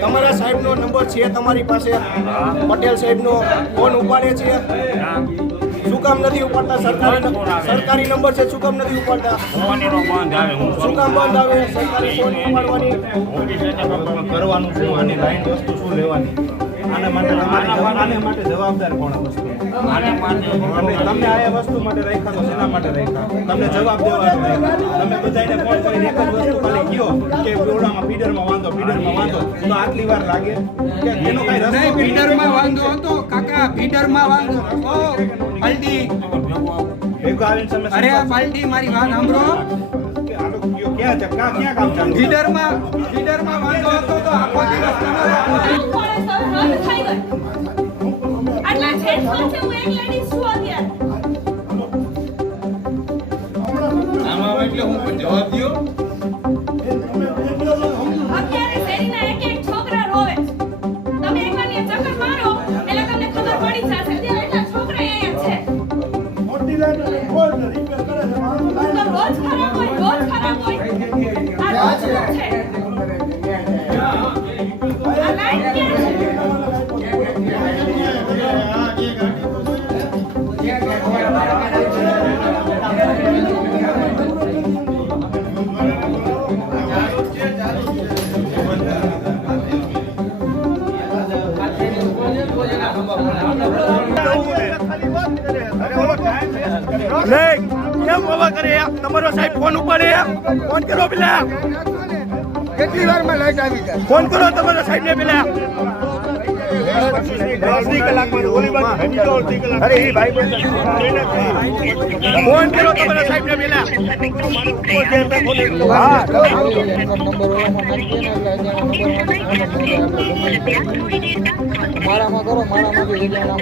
તમારા સાહેબનો નંબર છે તમારી પાસે? પટેલ સાહેબનો ફોન ઉપાડે છે? શું કામ નથી ઉપાડતા? સરકારી નંબર છે, શું કામ નથી ઉપાડતા? શું કામ બંધ આવે સરકારી ફોન ઉપાડવાની? કરવાનું શું? આની લાઈન વસ્તુ શું લેવાની? આના માટે જવાબદાર કોણ વસ્તુ? તમને આ વસ્તુ માટે રાખ્યા તો શેના માટે રાખ્યા? તમને જવાબ દેવા તમે બધાને ફોન કરીને એક જ વસ્તુ ખાલી કહો કે પ્રોગ્રામમાં ફીડરમાં વાંધો તો આટલી વાર લાગે કે એનો કઈ રસ્તો નહીં? ફીડરમાં વાંધો હતો કાકા, ફીડરમાં વાંધો હતો. બાલટી ભેગો આવીને સમસ્યા અરે બાલટી મારી વાત સાંભળો. ક્યાં કામ ચાલુ? ફીડરમાં વાંધો હતો તો આખો દિવસ તમારો આટલા જેન્ટ્સ વચ્ચે હું એક લેડીઝ છું અત્યારે. આમાં એટલે હું પણ જવાબ દયો. અત્યારે શેરીના એક છોકરા રોવે છે. તમે એકવાર ને ચક્કર મારો એટલે તમને ખબર પડી જશે. અત્યારે એટલા છોકરા અહીંયા છે. મોટી લાઈન રોજ રિપેર કરે છે. રોજ ખરાબ હોય. આ રોજ છે. આ લાઈન ક્યાં છે? કેમ બાબા કરે? તમારો સાહેબ ફોન ઉપાડે? ફોન કરો પેલા. કેટલી વારમાં લાઈટ આવી જાય? ફોન કરો તમારા સાહેબ ને પેલા. ફોન કરો તમારા સાહેબ ને પેલા. મારામાં કરો, મારામાંથી નંબર